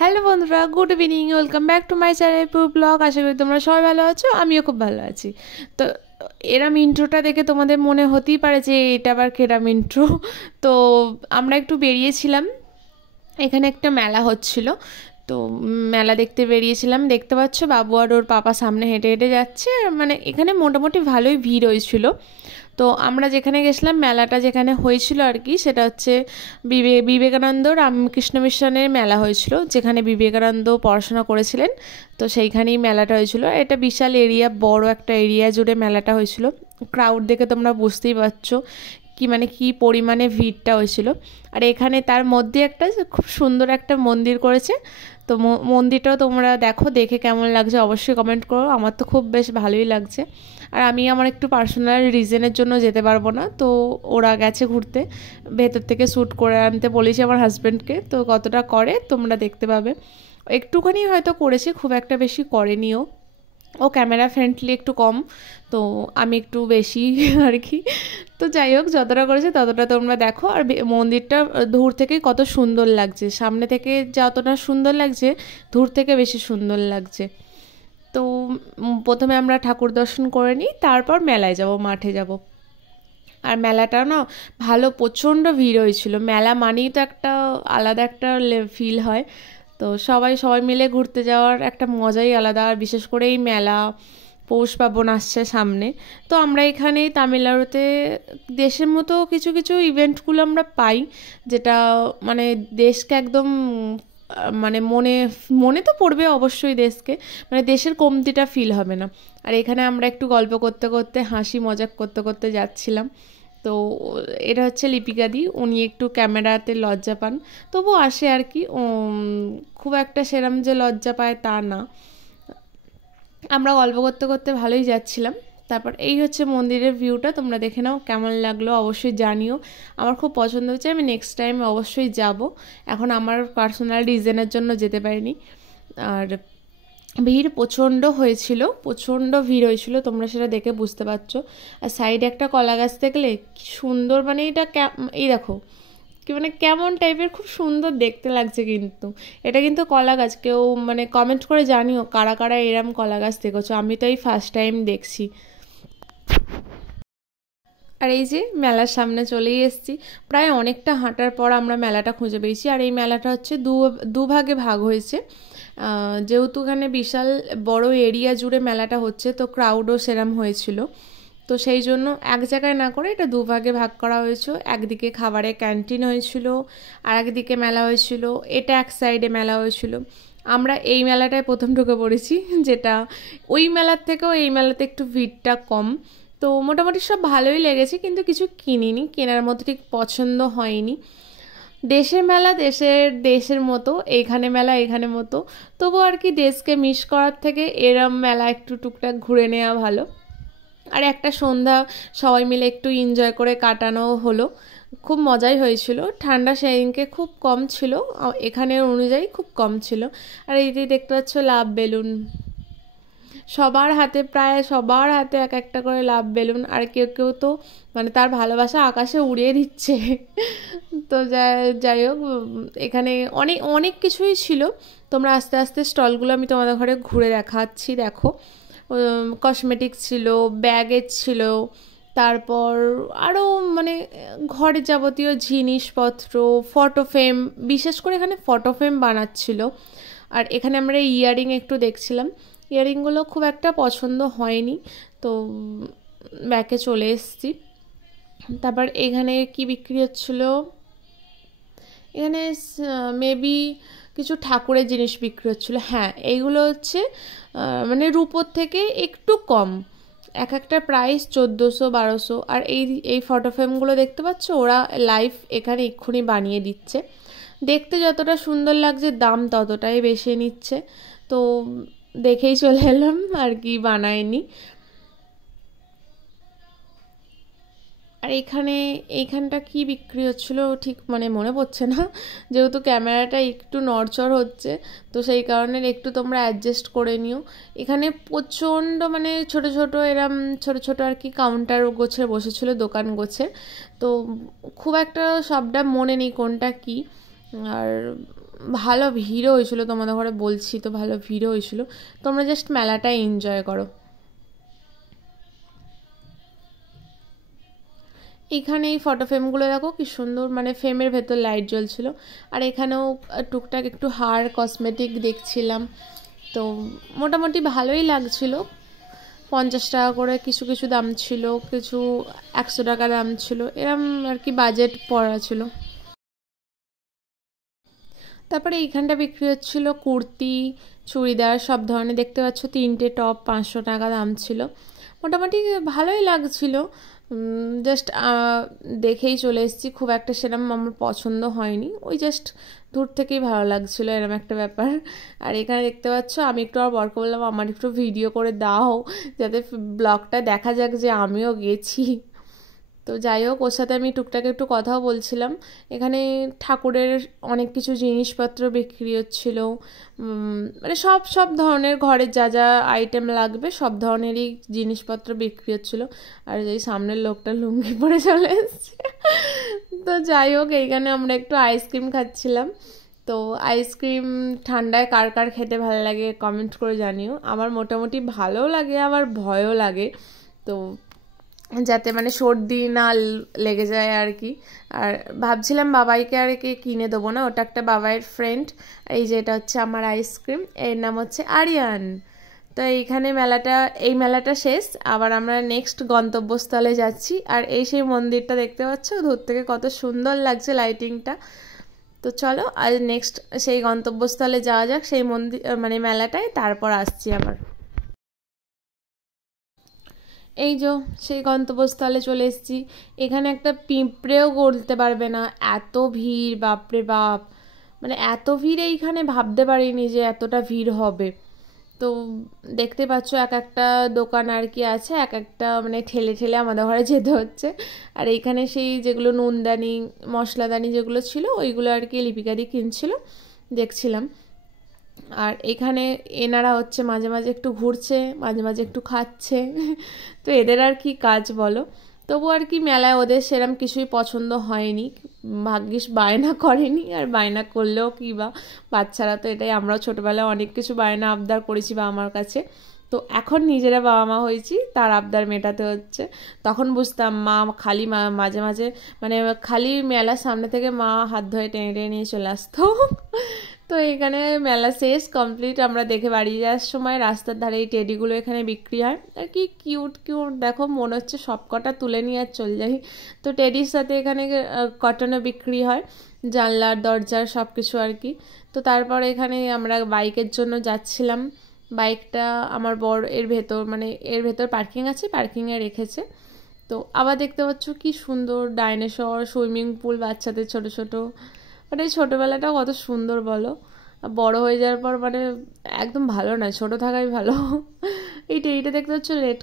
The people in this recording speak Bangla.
হ্যালো বন্ধুরা, good evening, welcome back to my channel পু ব্লগ। আশা করি তোমরা সবাই ভালো আছো, আমিও খুব ভালো আছি। তো এরম ইন্ট্রোটা দেখে তোমাদের মনে হতেই পারে যে এটা আবার কেরাম ইন্ট্রো। তো আমরা একটু বেরিয়েছিলাম, এখানে একটা মেলা হচ্ছিল, তো মেলা দেখতে বেরিয়েছিলাম। দেখতে পাচ্ছ বাবু আর ওর পাপা সামনে হেঁটে হেঁটে যাচ্ছে, মানে এখানে মোটামুটি ভালোই ভিড় হয়েছিল। তো আমরা যেখানে গেছিলাম, মেলাটা যেখানে হয়েছিল আর কি, সেটা হচ্ছে বিবেকানন্দ রামকৃষ্ণ মিশনের মেলা হয়েছিল, যেখানে বিবেকানন্দ পড়াশোনা করেছিলেন। তো সেইখানেই মেলাটা হয়েছিল। এটা বিশাল এরিয়া, বড় একটা এরিয়া জুড়ে মেলাটা হয়েছিল। ক্রাউড দেখে তোমরা বুঝতেই পারছো কি মানে কি পরিমাণে ভিড়টা হয়েছিল। আর এখানে তার মধ্যে একটা খুব সুন্দর একটা মন্দির করেছে। তো মন্দিরটাও তোমরা দেখো, দেখে কেমন লাগছে অবশ্যই কমেন্ট করো। আমার তো খুব বেশ ভালোই লাগছে। আর আমি আমার একটু পার্সোনাল রিজনের জন্য যেতে পারবো না, তো ওরা গেছে ঘুরতে, ভেতর থেকে শ্যুট করে আনতে বলেছি আমার হাজব্যান্ডকে। তো কতটা করে তোমরা দেখতে পাবে। একটুখানি হয়তো করেছে, খুব একটা বেশি করেনিও। ও ক্যামেরা ফ্রেন্ডলি একটু কম, তো আমি একটু বেশি আর কি। তো যাই হোক, যতটা করেছে ততটা তোমরা দেখো। আর মন্দিরটা দূর থেকে কত সুন্দর লাগছে, সামনে থেকে যতটা সুন্দর লাগছে দূর থেকে বেশি সুন্দর লাগছে। তো প্রথমে আমরা ঠাকুর দর্শন করে নিই, তারপর মেলায় যাব, মাঠে যাব। আর মেলাটা না ভালো, প্রচণ্ড ভিড় হয়েছিল। মেলা মানেই তো একটা আলাদা একটা ফিল হয়। তো সবাই সবাই মিলে ঘুরতে যাওয়ার একটা মজাই আলাদা। আর বিশেষ করে এই মেলা, পৌষ পার্বণ আসছে সামনে। তো আমরা এখানে তামিলনাড়ুতে দেশের মতো কিছু কিছু ইভেন্টগুলো আমরা পাই, যেটা মানে দেশকে একদম মানে মনে মনে তো পড়বে অবশ্যই দেশকে, মানে দেশের কমতিটা ফিল হবে না। আর এখানে আমরা একটু গল্প করতে করতে, হাসি মজাক করতে করতে যাচ্ছিলাম। তো এটা হচ্ছে লিপিকাদি, উনি একটু ক্যামেরাতে লজ্জা পান, তবু আসে আর কি। খুব একটা সেরম যে লজ্জা পায় তা না। আমরা গল্প করতে করতে ভালোই যাচ্ছিলাম। তারপর এই হচ্ছে মন্দিরের ভিউটা, তোমরা দেখে নাও কেমন লাগলো অবশ্যই জানিও। আমার খুব পছন্দ হচ্ছে, আমি নেক্সট টাইম অবশ্যই যাব। এখন আমার পার্সোনাল রিজনের জন্য যেতে পারিনি। আর ভিড় প্রচণ্ড হয়েছিল, প্রচণ্ড ভিড় হয়েছিল, তোমরা সেটা দেখে বুঝতে পারছো। আর সাইডে একটা কলা গাছ দেখলে কি সুন্দর, মানে এটা এই দেখো কি মানে কেমন টাইপের, খুব সুন্দর দেখতে লাগছে। কিন্তু এটা কিন্তু কলা গাছ, কেউ মানে কমেন্ট করে জানিও কারা কারা এরম কলা গাছ দেখেছো। আমি তো এই ফার্স্ট টাইম দেখছি। আর এই যে মেলার সামনে চলেই এসেছি, প্রায় অনেকটা হাঁটার পর আমরা মেলাটা খুঁজে পেয়েছি। আর এই মেলাটা হচ্ছে দুভাগে ভাগ হয়েছে। যেহেতু এখানে বিশাল বড় এরিয়া জুড়ে মেলাটা হচ্ছে, তো ক্রাউডও সেরম হয়েছিল। তো সেই জন্য এক জায়গায় না করে এটা দুভাগে ভাগ করা হয়েছে। একদিকে খাবারের ক্যান্টিন হয়েছিল, আর একদিকে মেলা হয়েছিল। এটা এক সাইডে মেলা হয়েছিল। আমরা এই মেলাটায় প্রথম ঢুকে পড়েছি, যেটা ওই মেলার থেকেও এই মেলাতে একটু ভিড়টা কম। তো মোটামুটি সব ভালোই লেগেছে, কিন্তু কিছু কিনিনি, কেনার মতো ঠিক পছন্দ হয়নি। দেশের মেলা দেশের দেশের মতো, এখানে মেলা এখানে মতো। তবু আর কি দেশকে মিস করার থেকে এরম মেলা একটু টুকটাক ঘুরে নেওয়া ভালো। আর একটা সন্ধ্যা সবাই মিলে একটু এনজয় করে কাটানো হলো, খুব মজাই হয়েছিল। ঠান্ডা সেদিনকে খুব কম ছিল, এখানের অনুযায়ী খুব কম ছিল। আর এই যে দেখতে পাচ্ছ লাভ বেলুন, সবার হাতে, প্রায় সবার হাতে এক একটা করে লাভ বেলুন। আর কেউ কেউ তো মানে তার ভালোবাসা আকাশে উড়িয়ে দিচ্ছে। তো যাই হোক, এখানে অনেক অনেক কিছুই ছিল। তোমরা আস্তে আস্তে স্টলগুলো আমি তোমাদের ঘরে ঘুরে দেখাচ্ছি, দেখো। কসমেটিক্স ছিল, ব্যাগের ছিল, তারপর আরও মানে ঘরের যাবতীয় জিনিসপত্র, ফটো ফ্রেম, বিশেষ করে এখানে ফটো ফ্রেম বানাচ্ছিল। আর এখানে আমরা ইয়াররিং একটু দেখছিলাম, ইয়াররিংগুলো খুব একটা পছন্দ হয়নি, তো ব্যাকে চলে এসেছি। তারপর এখানে কি বিক্রি হচ্ছিল, এখানে মেবি কিছু ঠাকুরের জিনিস বিক্রি হচ্ছিল। হ্যাঁ, এইগুলো হচ্ছে মানে রূপোর থেকে একটু কম, এক একটা প্রাইস 1400-1200। আর এই এই ফটো ফ্রেমগুলো দেখতে পাচ্ছ, ওরা লাইভ এখানে এক্ষুনি বানিয়ে দিচ্ছে। দেখতে যতটা সুন্দর লাগছে, দাম ততটাই বেশি নিচ্ছে। তো দেখেই চলে এলাম আর কি, বানায়নি। আর এইখানটা কি বিক্রি হচ্ছিল ঠিক মানে মনে পড়ছে না, যেহেতু ক্যামেরাটা একটু নড়চড় হচ্ছে, তো সেই কারণে একটু তোমরা অ্যাডজাস্ট করে নিও। এখানে প্রচণ্ড মানে ছোট ছোট এরম ছোট ছোট আর কি কাউন্টার গোছে বসেছিল, দোকান গোছে। তো খুব একটা সবটা মনে নেই কোনটা কি। আর ভালো ভিড়ও হয়েছিল, তোমাদের ঘরে বলছি তো ভালো ভিড়ও হয়েছিল। তোমরা জাস্ট মেলাটা এনজয় করো। এখানে এই ফটো ফ্রেমগুলো দেখো কি সুন্দর, মানে ফ্রেমের ভেতর লাইট জ্বলছিল। আর এখানেও টুকটাক একটু হার কসমেটিক দেখছিলাম, তো মোটামুটি ভালোই লাগছিল। 50 টাকা করে কিছু কিছু দাম ছিল, কিছু 100 টাকা দাম ছিল, এরম আর কি বাজেট পড়া ছিল। তারপরে এইখানটা বিক্রি হচ্ছিল কুর্তি, চুড়িদার সব ধরনের, দেখতে পাচ্ছ 3টে টপ 500 টাকা দাম ছিল। মোটামুটি ভালোই লাগছিল। জাস্ট দেখেই চলে এসেছি, খুব একটা সেরকম আমার পছন্দ হয়নি, ওই জাস্ট দূর থেকেই ভালো লাগছিল, এরকম একটা ব্যাপার। আর এখানে দেখতে পাচ্ছ আমি একটু আর বরকে বললাম আমার একটু ভিডিও করে দাও, যাতে ব্লগটা দেখা যাক যে আমিও গেছি। তো যাই হোক, ওর সাথে আমি টুকটাক একটু কথাও বলছিলাম। এখানে ঠাকুরের অনেক কিছু জিনিসপত্র বিক্রি হচ্ছিল, মানে সব সব ধরনের ঘরের যা যা আইটেম লাগবে সব ধরনেরই জিনিসপত্র বিক্রি হচ্ছিল। আর এই সামনের লোকটা লুঙ্গি পরে চলে এসছে। তো যাই হোক, এইখানে আমরা একটু আইসক্রিম খাচ্ছিলাম। তো আইসক্রিম ঠান্ডায় কার কার খেতে ভালো লাগে কমেন্ট করে জানিও। আমার মোটামুটি ভালোও লাগে, আবার ভয়ও লাগে, তো যাতে মানে সর্দি না লেগে যায় আর কি। আর ভাবছিলাম বাবাইকে আর কি কিনে দেবো না, ওটা একটা বাবাইয়ের ফ্রেন্ড। এই যে এটা হচ্ছে আমার আইসক্রিম, এর নাম হচ্ছে আরিয়ান। তো এইখানে এই মেলাটা শেষ, আবার আমরা নেক্সট গন্তব্যস্থলে যাচ্ছি। আর এই সেই মন্দিরটা দেখতে পাচ্ছ দূর থেকে কত সুন্দর লাগছে লাইটিংটা। তো চলো আজ নেক্সট সেই গন্তব্যস্থলে যাওয়া যাক, সেই মন্দির মানে মেলাটায়, তারপর আসছি আবার। এই যে সেই গন্তব্যস্থলে চলে এসেছি। এখানে একটা পিঁপড়েও গড়তে পারবে না, এত ভিড়, বাপরে বাপ, মানে এত ভিড় এইখানে ভাবতে পারিনি যে এতটা ভিড় হবে। তো দেখতে পাচ্ছ এক একটা দোকান আর কি আছে, এক একটা মানে ঠেলে ঠেলে আমাদের ঘরে যেতে হচ্ছে। আর এইখানে সেই যেগুলো নুনদানি মশলাদানি যেগুলো ছিল ওইগুলো আর কি লিপিকাদি কিনছিল, দেখছিলাম। আর এখানে এনারা হচ্ছে মাঝে মাঝে একটু ঘুরছে, মাঝে মাঝে একটু খাচ্ছে। তো এদের আর কি কাজ বলো। তবু আর কি মেলায় ওদের সেরম কিছুই পছন্দ হয়নি, ভাগ্যিস বায়না করেনি। আর বায়না করলেও কি বা, বাচ্চারা তো এটাই, আমরাও ছোটোবেলায় অনেক কিছু বায়না আবদার করেছি বাবা মার কাছে। তো এখন নিজেরা বাবা মা হয়েছি, তার আবদার মেটাতে হচ্ছে। তখন বুঝতাম মা খালি মাঝে মাঝে মানে খালি মেলার সামনে থেকে মা হাত ধরে টেনে টেনে নিয়ে চলে আসতো। তো এখানে মেলা শেষ কমপ্লিট, আমরা দেখে বাড়ি যাওয়ার সময় রাস্তার ধারে এই টেডিগুলো এখানে বিক্রি হয়। আর কি কিউট কিউট দেখো, মনে হচ্ছে সব কটা তুলে নিয়ে আর চলে যাই। তো টেডির সাথে এখানে কটনও বিক্রি হয়, জানলার দরজার সব কিছু আর কি। তো তারপর এখানে আমরা বাইকের জন্য যাচ্ছিলাম। বাইকটা আমার বড় এর ভেতর পার্কিং আছে, পার্কিংয়ে রেখেছে। তো আবার দেখতে পাচ্ছ কি সুন্দর ডাইনোসর, সুইমিং পুল, বাচ্চাদের ছোট ছোট, মানে ছোটোবেলাটা কত সুন্দর বলো। বড় হয়ে যাওয়ার পর মানে একদম ভালো না, ছোট থাকাই ভালো। এইটা দেখতে হচ্ছে রেড